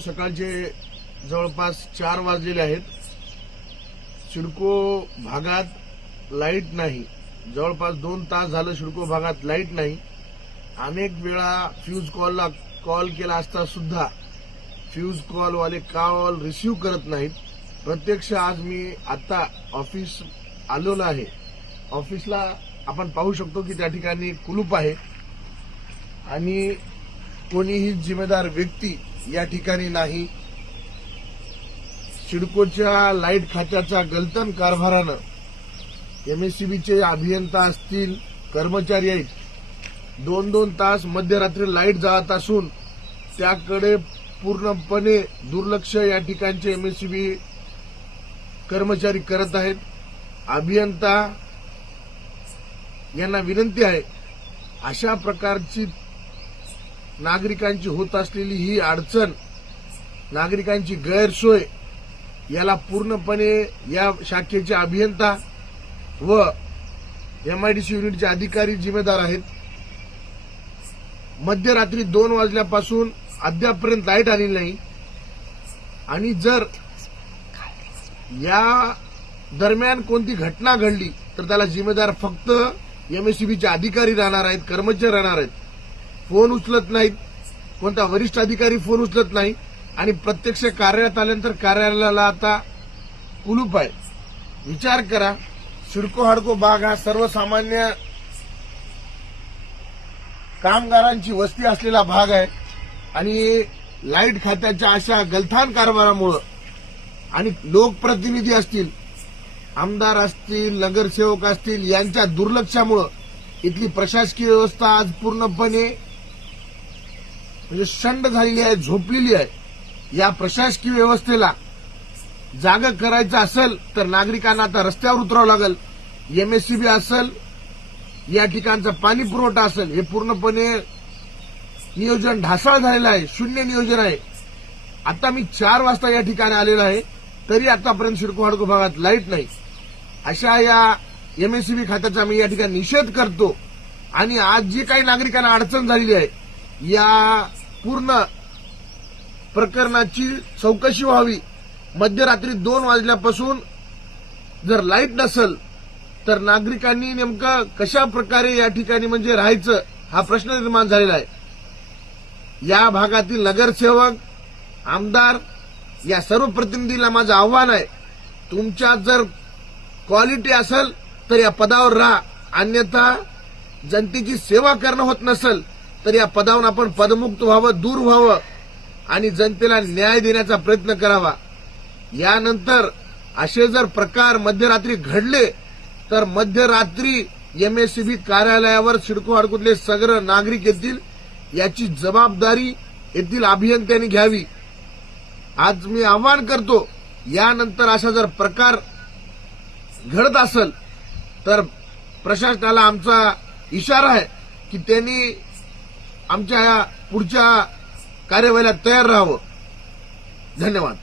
सकाळचे जवळपास 4 वाजलेले आहेत. सिडको भागात लाईट नाही. जवळपास 2 तास झालं सिडको भागात लाईट नाही. अनेक वेळा फ्यूज कॉलला कॉल केला असता सुद्धा फ्यूज कॉलवाले कॉल रिसीव्ह करत नाहीत. प्रत्यक्ष आज मी आता ऑफिस आलेलो आहे. ऑफिसला आपण पाहू शकतो की त्या ठिकाणी कुलूप आहे आणि कोणीही जिम्मेदार व्यक्ती या ठिकाणी नाही. सिडकोच्या लाईट खात्याच्या गलतन कारभारानं एमएससीबीचे अभियंता असतील, कर्मचारी आहेत, 2-2 तास मध्यरात्री लाईट जात असून त्याकडे पूर्णपणे दुर्लक्ष या ठिकाणचे एमएससीबी कर्मचारी करत आहेत. अभियंता यांना विनंती आहे, अशा प्रकारची नागरिकांची होत असलेली ही अडचण, नागरिकांची गैरसोय याला पूर्णपणे या शाखेचे अभियंता व एमआयडीसी युनिटचे अधिकारी जिम्मेदार आहेत. मध्यरात्री 2 वाजल्यापासून अद्यापपर्यंत लाईट आलेली नाही आणि जर या दरम्यान कोणती घटना घडली तर त्याला जिम्मेदार फक्त एमएससीबीचे अधिकारी राहणार आहेत, कर्मचारी राहणार आहेत. फोन उचलत नाहीत, कोणता वरिष्ठ अधिकारी फोन उचलत नाही आणि प्रत्यक्ष कार्यालयात आल्यानंतर कार्यालयाला आता कुलूप आहे. विचार करा, सिडको हाडको भाग हा सर्वसामान्य कामगारांची वस्ती असलेला भाग आहे आणि लाईट खात्याच्या अशा गलथान कारभारामुळे आणि लोकप्रतिनिधी असतील, आमदार असतील, नगरसेवक असतील यांच्या दुर्लक्षामुळे इथली प्रशासकीय व्यवस्था आज पूर्णपणे शंड झालेली आहे, झोपलेली आहे. या प्रशासकीय व्यवस्थेला जागा करायचं असेल तर नागरिकांना आता रस्त्यावर उतरावं लागेल. एमएससीबी असेल, या ठिकाणचा पाणी पुरवठा असेल, हे पूर्णपणे नियोजन ढासळ झालेलं आहे, शून्य नियोजन आहे. आता मी 4 वाजता या ठिकाणी आलेलो आहे, तरी आतापर्यंत सिडको हाडको भागात लाईट नाही. अशा या एमएससीबी खात्याचा मी या ठिकाणी निषेध करतो आणि आज जी काही नागरिकांना अडचण झालेली आहे या पूर्ण प्रकरणाची चौकशी व्हावी. मध्यरात्री 2 वाजल्यापासून जर लाईट नसेल तर नागरिकांनी नेमकं कशा प्रकारे या ठिकाणी म्हणजे राहायचं हा प्रश्न निर्माण झालेला आहे. या भागातील नगरसेवक, आमदार या सर्व प्रतिनिधींना माझं आव्हान आहे, तुमच्यात जर क्वालिटी असेल तर या पदावर राहा, अन्यथा जनतेची सेवा करणं होत नसेल तर या पदावरून आपण पदमुक्त व्हावं, दूर व्हावं आणि जनतेला न्याय देण्याचा प्रयत्न करावा. यानंतर असे जर प्रकार मध्यरात्री घडले तर मध्यरात्री एमएससीबी कार्यालयावर सिडको हाडकोतले सगळे नागरिक येतील, याची जबाबदारी येथील अभियंत्यांनी घ्यावी. आज मी आवाहन करतो, यानंतर असा जर प्रकार घडत असेल तर प्रशासनाला आमचा इशारा आहे की त्यांनी आमच्या पुढच्या कार्यवाहीला तयार राहावं. धन्यवाद.